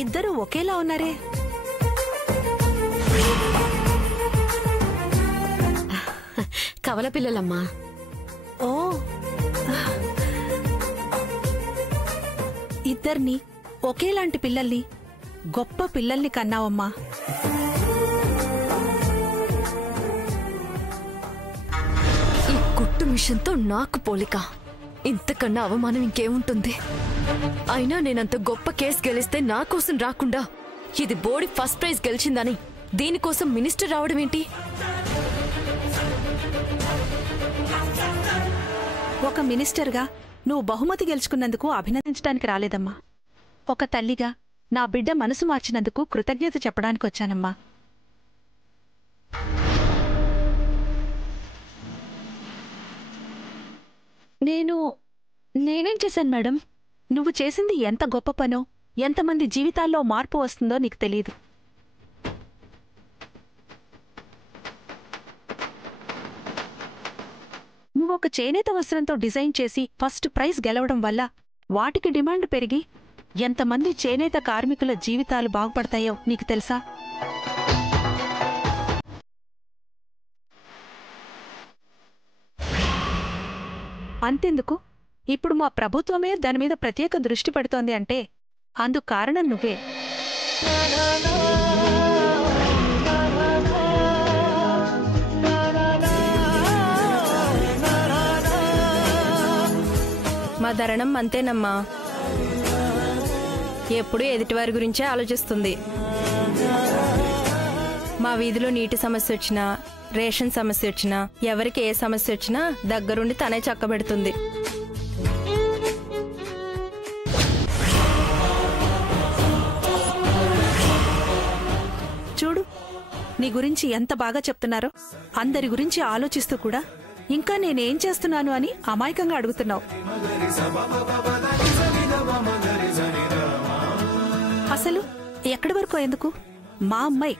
ఇద్దరు ఒకేలా ఉన్నారే. కవల పిల్లలమ్మా. ఓ, ఇద్దరిని ఒకేలాంటి పిల్లల్ని, గొప్ప పిల్లల్ని కన్నావమ్మా. ఈ కుట్టు మిషన్తో నాకు పోలిక. ఇంతకన్నా అవమానం ఇంకేముంటుంది? అయినా నేనంత గొప్ప కేసు గెలిస్తే నా కోసం రాకుండా ఇది బోర్డు ఫస్ట్ ప్రైజ్ గెలిచిందని దీనికోసం మినిస్టర్ రావడం ఏంటి? ఒక మినిస్టర్గా నువ్వు బహుమతి గెలుచుకున్నందుకు అభినందించడానికి రాలేదమ్మా. ఒక తల్లిగా నా బిడ్డ మనసు మార్చినందుకు కృతజ్ఞత చెప్పడానికి వచ్చానమ్మా. నేనేం చేశాను మేడం? నువ్వు చేసింది ఎంత గొప్ప పనో, ఎంతమంది జీవితాల్లో మార్పు వస్తుందో నీకు తెలీదు. నువ్వు ఒక చేనేత వస్త్రంతో డిజైన్ చేసి ఫస్ట్ ప్రైజ్ గెలవడం వల్ల వాటికి డిమాండ్ పెరిగి ఎంతమంది చేనేత కార్మికుల జీవితాలు బాగుపడతాయో నీకు తెలుసా? అంతెందుకు, ఇప్పుడు మా ప్రభుత్వమే దానిమీద ప్రత్యేక దృష్టి పెడుతోంది అంటే అందుకు కారణం నువ్వే. మా ధరణం అంతేనమ్మా, ఎప్పుడూ ఎదుటివారి గురించే ఆలోచిస్తుంది. మా వీధిలో నీటి సమస్య వచ్చినా, రేషన్ సమస్య వచ్చినా, ఎవరికి ఏ సమస్య వచ్చినా దగ్గరుండి తనే చక్కబెడుతుంది. చూడు, నీ గురించి ఎంత బాగా చెప్తున్నారో. అందరి గురించి ఆలోచిస్తూ కూడా ఇంకా నేనేం చేస్తున్నాను అని అమాయకంగా అడుగుతున్నావు. అసలు ఎక్కడి వరకు ఎందుకు? మా అమ్మాయి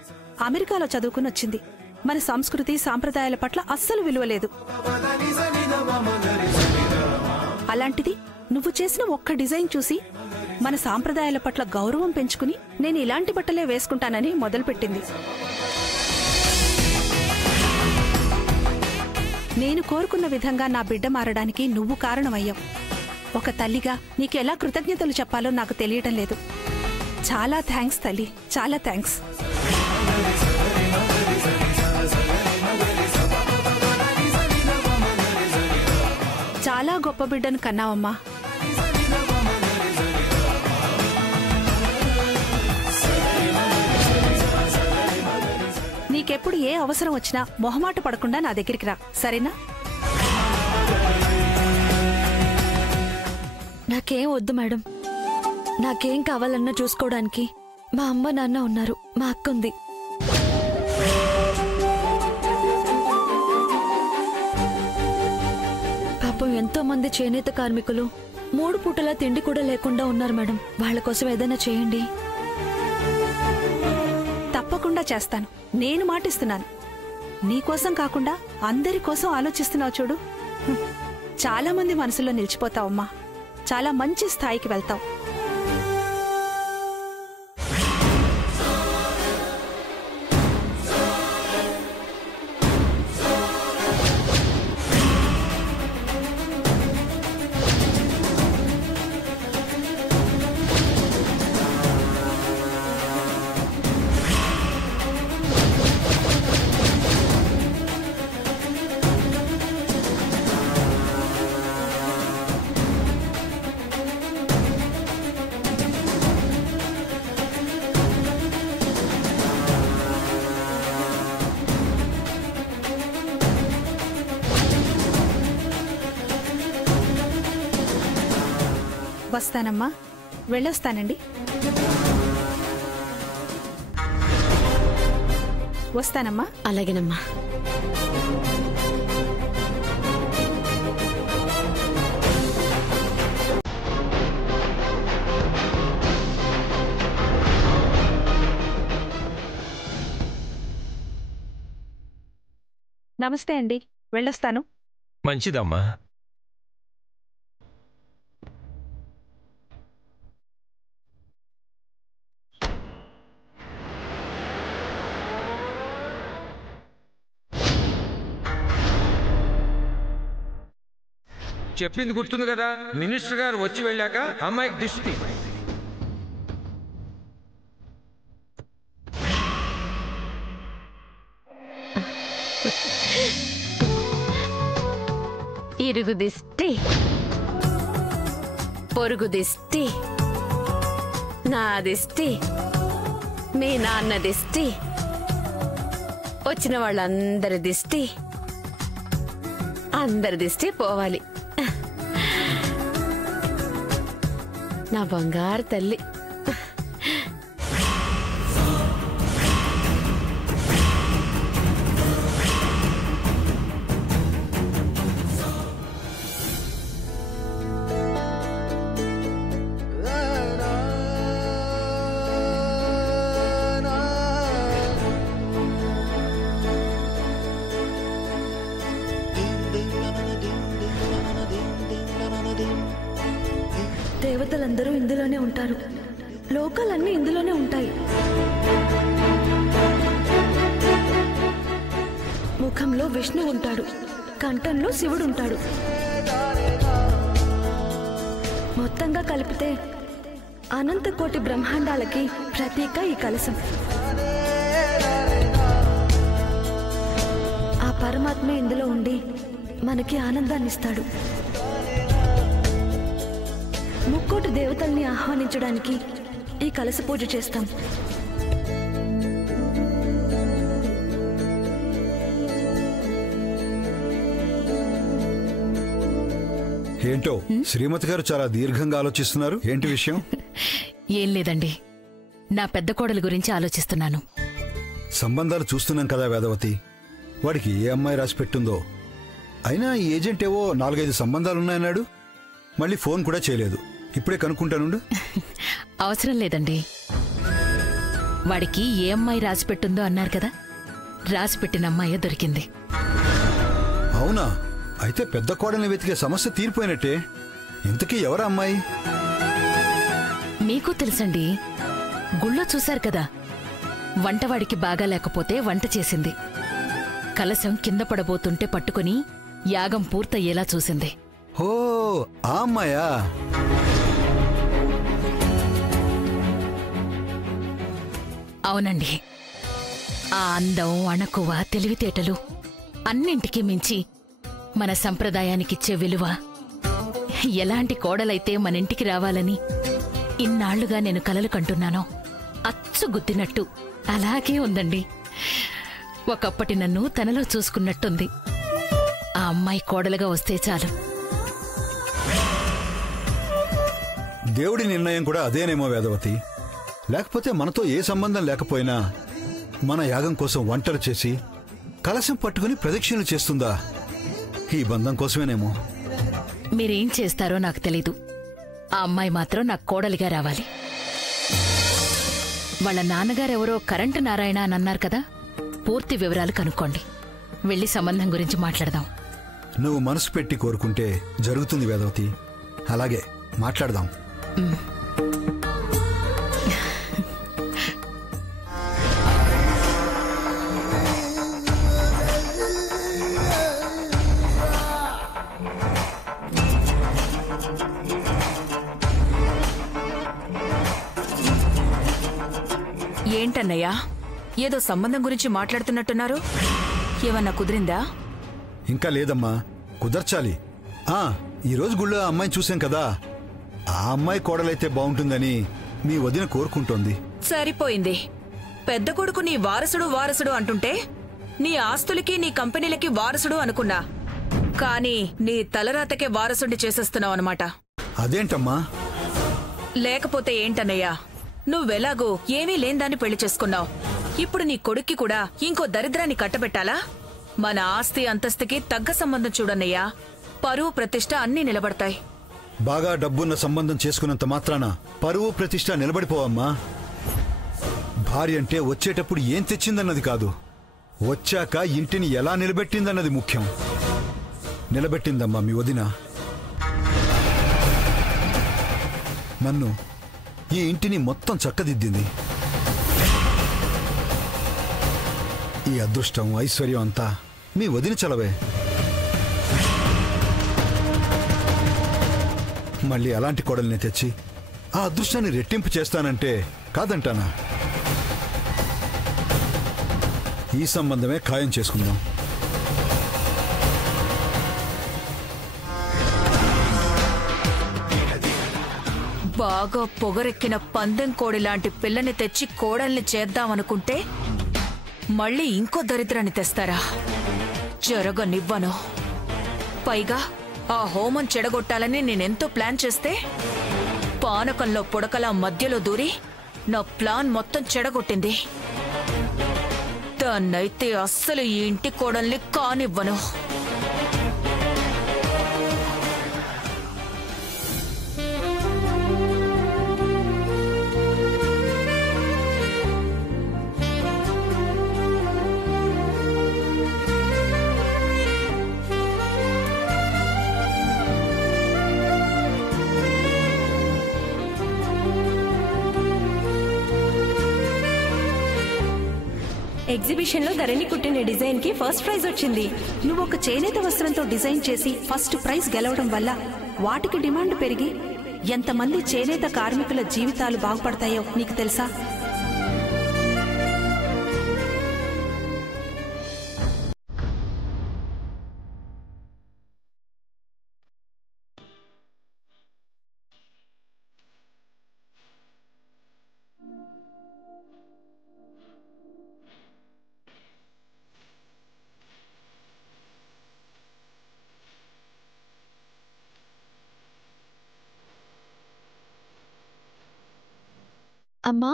అమెరికాలో చదువుకుని వచ్చింది. మన సంస్కృతి సాంప్రదాయాల పట్ల అస్సలు విలువలేదు. అలాంటిది నువ్వు చేసిన ఒక్క డిజైన్ చూసి మన సాంప్రదాయాల పట్ల గౌరవం పెంచుకుని నేను ఇలాంటి బట్టలే వేసుకుంటానని మొదలుపెట్టింది. నేను కోరుకున్న విధంగా నా బిడ్డ మారడానికి నువ్వు కారణమయ్యావు. ఒక తల్లిగా నీకెలా కృతజ్ఞతలు చెప్పాలో నాకు తెలియటం లేదు. చాలా థ్యాంక్స్ తల్లి, చాలా థ్యాంక్స్. చాలా గొప్ప బిడ్డను కన్నావమ్మా. నీకెప్పుడు ఏ అవసరం వచ్చినా మొహమాట పడకుండా నా దగ్గరికి రా, సరేనా? నాకేం వద్దు మేడం. నాకేం కావాలన్నా చూసుకోవడానికి మా అమ్మ నాన్న ఉన్నారు, మా అక్క ఉంది. పాపం ఎంతో మంది చేనేత కార్మికులు 3 పూటలా తిండి కూడా లేకుండా ఉన్నారు మేడం. వాళ్ళ కోసం ఏదైనా చేయండి. తప్పకుండా చేస్తాను, నేను మాటిస్తున్నాను. నీకోసం కాకుండా అందరి కోసం ఆలోచిస్తున్నావు చూడు. చాలా మంది మనసులో నిలిచిపోతావమ్మా. చాలా మంచి స్థాయికి వెళ్తావు. వస్తానమ్మా, వెళ్ళొస్తానండి. వస్తానమ్మా. అలాగేనమ్మా. నమస్తే అండి, వెళ్ళొస్తాను. మంచిదమ్మా. చెప్పింది గుర్తుంది కదా, మినిస్టర్ గారు వచ్చి వెళ్ళాక అమ్మాయికి దిష్టి. ఇరుగు దిష్టి, పొరుగు దిష్టి, నా దిష్టి, మీ నాన్న దిష్టి, వచ్చిన వాళ్ళందరి దిష్టి, అందరి దిష్టి పోవాలి. నా బంగారు తల్లి. దేవతలందరూ ఇందులోనే ఉంటారు, లోకాలన్నీ ఇందులోనే ఉంటాయి. ముఖంలో విష్ణు ఉంటాడు, కంఠంలో శివుడు ఉంటాడు. మొత్తంగా కలిపితే అనంత కోటి బ్రహ్మాండాలకి ప్రతీక ఈ కలశం. ఆ పరమాత్మే ఇందులో ఉండి మనకి ఆనందాన్ని ఇస్తాడు. ముక్కోటి దేవతల్ని ఆహ్వానించడానికి ఈ కలశ పూజ చేస్తాం. ఏంటో శ్రీమతి గారు చాలా దీర్ఘంగా ఆలోచిస్తున్నారు. ఏంటి విషయం? ఏం లేదండి, నా పెద్ద కోడలి గురించి ఆలోచిస్తున్నాను. సంబంధాలు చూస్తున్నాం కదా వేదవతి, వాడికి ఏ అమ్మాయి రాసి పెట్టుందో. అయినా ఈ ఏజెంట్ ఏవో 4-5 సంబంధాలున్నాయన్నాడు, మళ్ళీ ఫోన్ కూడా చేయలేదు. ఇప్పుడే కనుక్కుంటానుండు. అవసరం లేదండి, వాడికి ఏ అమ్మాయి రాసిపెట్టుందో అన్నారు కదా, రాసిపెట్టిన అమ్మాయే దొరికింది. అవునా? అయితే పెద్ద కోడల్ని వెతికే సమస్య తీరిపోయినట్టే. ఇంతకీ ఎవరా అమ్మాయి? మీకు తెలుసండి, గుళ్ళో చూశారు కదా, వంటవాడికి బాగా లేకపోతే వంట చేసింది. కలశం కింద పడబోతుంటే పట్టుకుని యాగం పూర్తయ్యేలా చూసింది. ఓ, ఆ అమ్మాయా? అవునండి. ఆ అందం, అణకువ, తెలివితేటలు అన్నింటికీ మించి మన సంప్రదాయానికిచ్చే విలువ. ఎలాంటి కోడలైతే మన ఇంటికి రావాలని ఇన్నాళ్లుగా నేను కలలు కంటున్నానో అచ్చు గుద్దినట్టు అలాగే ఉందండి. ఒకప్పటి నన్ను తనలో చూసుకున్నట్టుంది. ఆ అమ్మాయి కోడలుగా వస్తే చాలు. దేవుడి నిర్ణయం కూడా అదేనేమో వేదవతి. లేకపోతే మనతో ఏ సంబంధం లేకపోయినా మన యాగం కోసం వంటలు చేసి కలశం పట్టుకుని ప్రదక్షిణలు చేస్తుందా? ఈ బంధం కోసమేనేమో. మీరేం చేస్తారో నాకు తెలీదు, ఆ అమ్మాయి మాత్రం నాకు కోడలిగా రావాలి. వాళ్ళ నాన్నగారెవరో కరెంటు నారాయణ అని అన్నారు కదా, పూర్తి వివరాలు కనుక్కోండి. వెళ్ళి సంబంధం గురించి మాట్లాడదాం. నువ్వు మనసు పెట్టి కోరుకుంటే జరుగుతుంది వేదవతి. అలాగే మాట్లాడదాం. ఏంటన్నయ్యా, ఏదో సంబంధం గురించి మాట్లాడుతున్నట్టున్నారు. ఏమన్నా కుదిరిందా? ఇంకా లేదమ్మా, కుదర్చాలి. ఈరోజు గుళ్ళో ఆ అమ్మాయిని చూశాం కదా, ఆ అమ్మాయి కోడలైతే బాగుంటుందని మీ వదిన కోరుకుంటోంది. సరిపోయింది. పెద్ద కొడుకు నీ వారసుడు వారసుడు అంటుంటే నీ ఆస్తులకి నీ కంపెనీలకి వారసుడు అనుకున్నా, కానీ నీ తలరాతకే వారసుడి చేసేస్తున్నావు అనమాట. అదేంటమ్మా? లేకపోతే ఏంటన్నయ్యా, నువ్వెలాగో ఏమీ లేందాన్ని పెళ్లి చేసుకున్నావు. ఇప్పుడు నీ కొడుక్కి కూడా ఇంకో దరిద్రాన్ని కట్టబెట్టాలా? మన ఆస్తి అంతస్తుకి తగ్గ సంబంధం చూడన్నయ్యా. పరువు ప్రతిష్ట అన్నీ నిలబడతాయి. బాగా డబ్బున్న సంబంధం చేసుకున్నంత మాత్రాన పరువు ప్రతిష్ట నిలబడిపోవమ్మా. భార్య అంటే వచ్చేటప్పుడు ఏం తెచ్చిందన్నది కాదు, వచ్చాక ఇంటిని ఎలా నిలబెట్టిందన్నది ముఖ్యం. నిలబెట్టిందమ్మా మీ వదిన. నన్ను, ఈ ఇంటిని మొత్తం చక్కదిద్దింది. ఈ అదృష్టం, ఐశ్వర్యం అంతా మీ వదిన చలవే. మళ్ళీ అలాంటి కోడల్ని తెచ్చి ఆ అదృష్టాన్ని రెట్టింపు చేస్తానంటే కాదంటానా? ఈ సంబంధమే ఖాయం చేసుకుందాం. బాగా పొగరెక్కిన పందెం కోడి లాంటి పిల్లని తెచ్చి కోడల్ని చేద్దామనుకుంటే మళ్ళీ ఇంకో దరిద్రాన్ని తెస్తారా? జరగనివ్వను. పైగా ఆ హోమం చెడగొట్టాలని నేనెంతో ప్లాన్ చేస్తే పానకంలో పుడకలా మధ్యలో దూరి నా ప్లాన్ మొత్తం చెడగొట్టింది. దాన్నైతే అస్సలు ఈ ఇంటి కోడల్ని కానివ్వను. ఎగ్జిబిషన్ లో ధరణి కుట్టిన డిజైన్ కి ఫస్ట్ ప్రైజ్ వచ్చింది. నువ్వు ఒక చేనేత వస్త్రంతో డిజైన్ చేసి ఫస్ట్ ప్రైజ్ గెలవడం వల్ల వాటికి డిమాండ్ పెరిగి ఎంతమంది చేనేత కార్మికుల జీవితాలు బాగుపడతాయో నీకు తెలుసా? అమ్మా,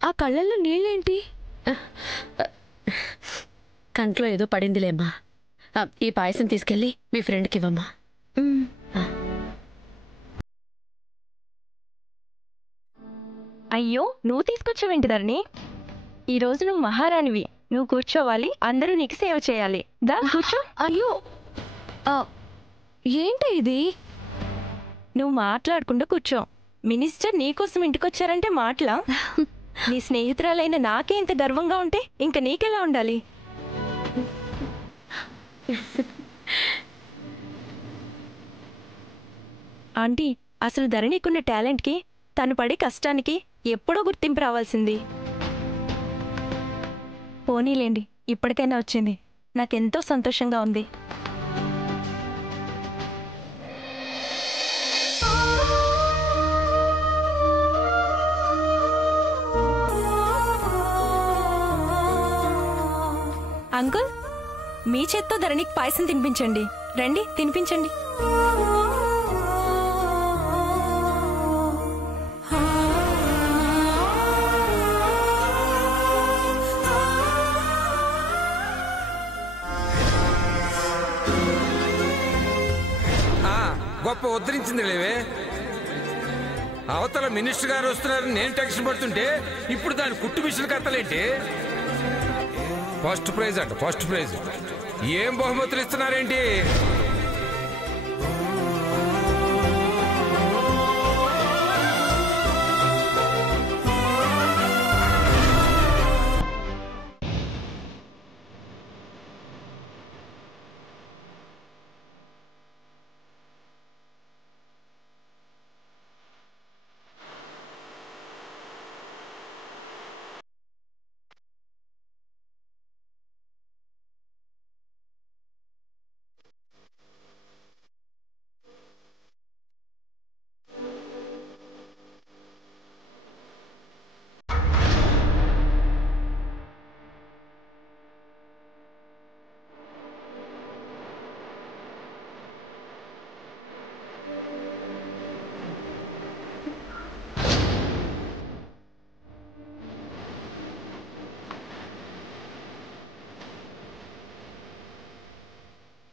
ఆ కళ్ళల్లో నీళ్ళేంటి? కంట్లో ఏదో పడిందిలేమ్మా. ఈ పాయసం తీసుకెళ్ళి మీ ఫ్రెండ్కి ఇవ్వమ్మా. అయ్యో, నువ్వు తీసుకొచ్చావేంటి ధరణి? ఈరోజు నువ్వు మహారాణివి, నువ్వు కూర్చోవాలి, అందరూ నీకు సేవ చేయాలి. దా కూర్చో. అయ్యో, ఏంటి ఇది? నువ్వు మాట్లాడకుండా కూర్చో. మినిస్టర్ నీకోసం ఇంటికొచ్చారంటే మాటలా? నీ స్నేహితురాలైన నాకే ఇంత గర్వంగా ఉంటే ఇంకా నీకెలా ఉండాలి? ఆంటీ, అసలు ధరణికున్న టాలెంట్కి, తను పడే కష్టానికి ఎప్పుడో గుర్తింపు రావాల్సింది. పోనీలేండి, ఇప్పటికైనా వచ్చింది. నాకెంతో సంతోషంగా ఉంది. అంకుల్, మీ చేత్తో ధరణికి పాయసం తినిపించండి. రండి, తినిపించండి. గొప్ప ఉద్ధరించింది లేవే. అవతల మినిస్టర్ గారు వస్తున్నారని నేను టెన్షన్ పడుతుంటే ఇప్పుడు దాని కుట్టు మిషన్ కత్తలేంటి? ఫస్ట్ ప్రైజ్ అంట, ఫస్ట్ ప్రైజ్. ఏం బహుమతులు ఇస్తున్నారేంటి?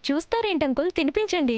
చూస్తారేంటి అంకుల్, తినిపించండి.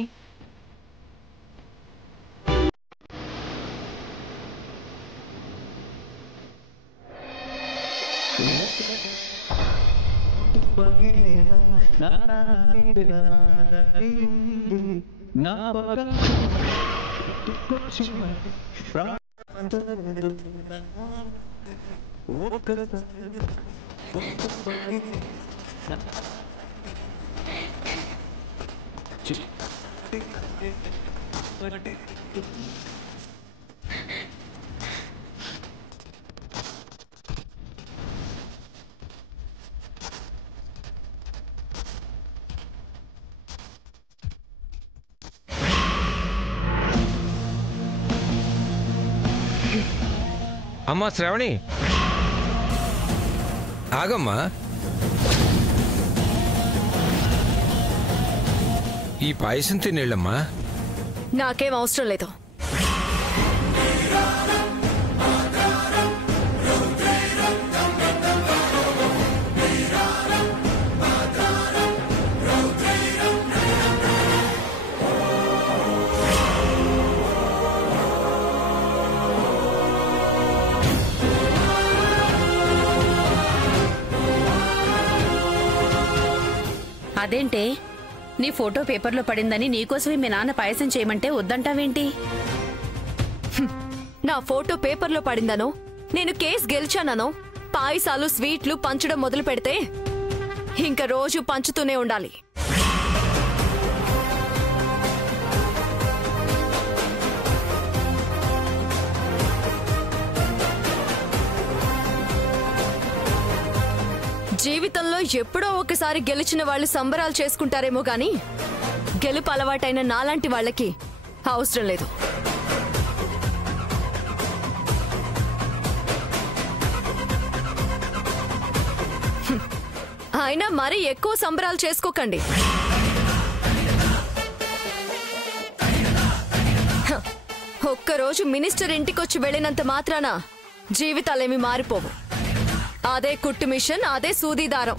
అమ్మా శ్రావణి, ఆగమ్మా. ఈ పాయసం తినేళ్ళమ్మా. నాకేం అవసరం లేదు. అదేంటే, నీ ఫోటో పేపర్లో పడిందని నీకోసమే మీ నాన్న పాయసం చేయమంటే వద్దంటావేంటి? నా ఫోటో పేపర్లో పడిందనో, నేను కేసు గెలిచాననో పాయసాలు స్వీట్లు పంచడం మొదలు పెడితే ఇంకా రోజు పంచుతూనే ఉండాలి. జీవితంలో ఎప్పుడో ఒకసారి గెలిచిన వాళ్ళు సంబరాలు చేసుకుంటారేమో గాని గెలుపు అలవాటైన నాలాంటి వాళ్ళకి అవసరం లేదు. అయినా మరీ ఎక్కువ సంబరాలు చేసుకోకండి. ఒక్కరోజు మినిస్టర్ ఇంటికొచ్చి వెళ్ళినంత మాత్రాన జీవితాలేమి మారిపోవు. అదే కుట్టు మిషన్, అదే సూదీదారం.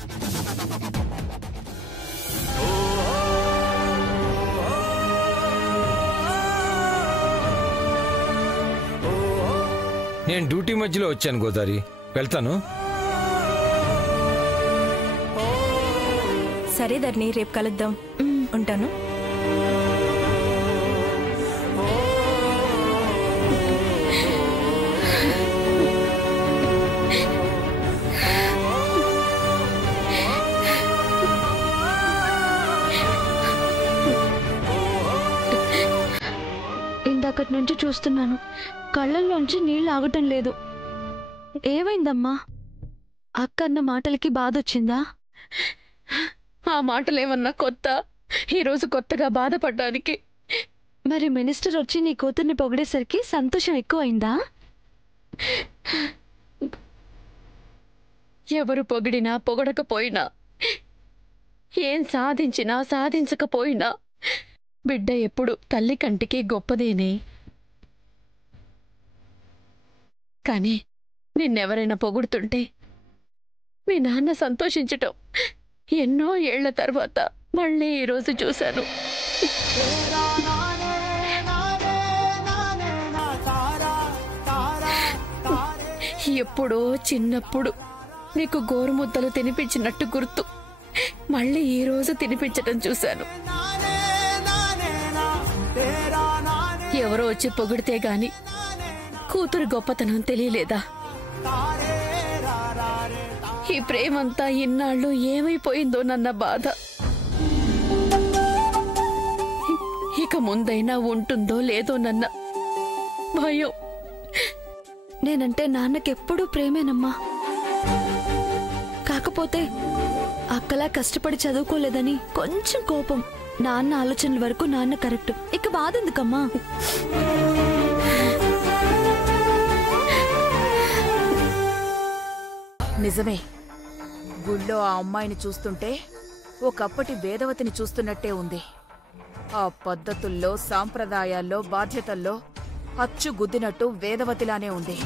నేను డ్యూటీ మధ్యలో వచ్చాను గోదారి, వెళ్తాను. సరే ధర్ని, రేపు కలుద్దాం. ఉంటాను. ఇందాకటి నుంచి చూస్తున్నాను, కళ్ళల్లోంచి నీళ్ళు ఆగటం లేదు. ఏమైందమ్మా? అక్క అన్న మాటలకి బాధొచ్చిందా? ఆ మాటలేమన్నా కొత్త? ఈరోజు కొత్తగా బాధపడ్డానికి. మరి మినిస్టర్ వచ్చి నీ కూతుర్ని పొగిడేసరికి సంతోషం ఎక్కువైందా? ఎవరు పొగిడినా పొగడకపోయినా, ఏం సాధించినా సాధించకపోయినా బిడ్డ ఎప్పుడు తల్లి కంటికి గొప్పదేనే. కానీ నిన్నెవరైనా పొగుడుతుంటే మీ నాన్న సంతోషించటం ఎన్నో ఏళ్ల తర్వాత మళ్ళీ ఈరోజు చూశాను. ఎప్పుడో చిన్నప్పుడు నీకు గోరుముద్దలు తినిపించినట్టు గుర్తు, మళ్ళీ ఈరోజు తినిపించటం చూశాను. ఎవరో వచ్చి పొగిడితే గాని కూతురు గొప్పతనం తెలియలేదా? ఈ ప్రేమంతా ఇన్నాళ్ళు ఏమైపోయిందో నన్న బాధ. ఇక ముందైనా ఉంటుందో లేదో నన్న భయం. నేనంటే నాన్నకెప్పుడూ ప్రేమేనమ్మా. కాకపోతే అక్కలా కష్టపడి చదువుకోలేదని కొంచెం కోపం. నాన్న ఆలోచనల వరకు నాన్న కరెక్ట్. ఇక బాధ ఎందుకమ్మా? నిజమే, గుళ్ళో ఆ అమ్మాయిని చూస్తుంటే ఒకప్పటి వేదవతిని చూస్తున్నట్టే ఉంది. ఆ పద్ధతుల్లో, సాంప్రదాయాల్లో, బాధ్యతల్లో అచ్చు గుద్దినట్టు వేదవతిలానే ఉంది.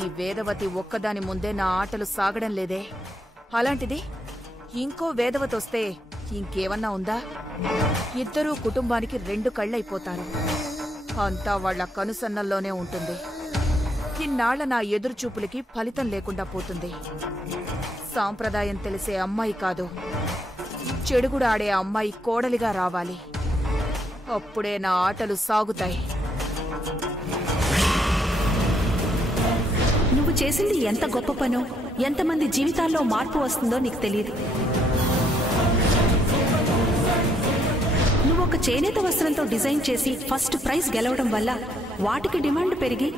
ఈ వేదవతి ఒక్కదాని ముందే నా ఆటలు సాగడం లేదే. అలాంటిది ఇంకో వేదవతి వస్తే ఇంకేమన్నా ఉందా? ఇద్దరూ కుటుంబానికి రెండు కళ్ళైపోతారు. అంతా వాళ్ల కనుసన్నల్లోనే ఉంటుంది. ఇన్నాళ్ల నా ఎదురుచూపులకి ఫలితం లేకుండా పోతుంది. సాంప్రదాయం తెలిసే అమ్మాయి కాదు, చెడుగుడు ఆడే అమ్మాయి కోడలిగా రావాలి. అప్పుడే నా ఆటలు సాగుతాయి. నువ్వు చేసింది ఎంత గొప్ప పనో, ఎంతమంది జీవితాల్లో మార్పు వస్తుందో నీకు తెలియదు. నువ్వు ఒక చేనేత వస్త్రంతో డిజైన్ చేసి ఫస్ట్ ప్రైజ్ గెలవడం వల్ల వాటికి డిమాండ్ పెరిగి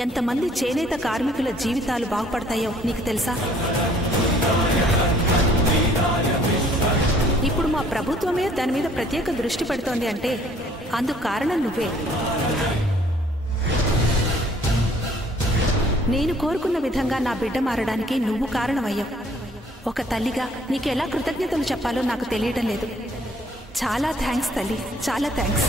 ఎంతమంది చేనేత కార్మికుల జీవితాలు బాగుపడతాయో నీకు తెలుసా? ఇప్పుడు మా ప్రభుత్వమే దాని మీద ప్రత్యేక దృష్టి పెడుతోంది అంటే అందుకు కారణం నువ్వే. నేను కోరుకున్న విధంగా నా బిడ్డ మారడానికి నువ్వు కారణమయ్యావు. ఒక తల్లిగా నీకెలా కృతజ్ఞతలు చెప్పాలో నాకు తెలియడం లేదు. చాలా థ్యాంక్స్ తల్లి, చాలా థ్యాంక్స్.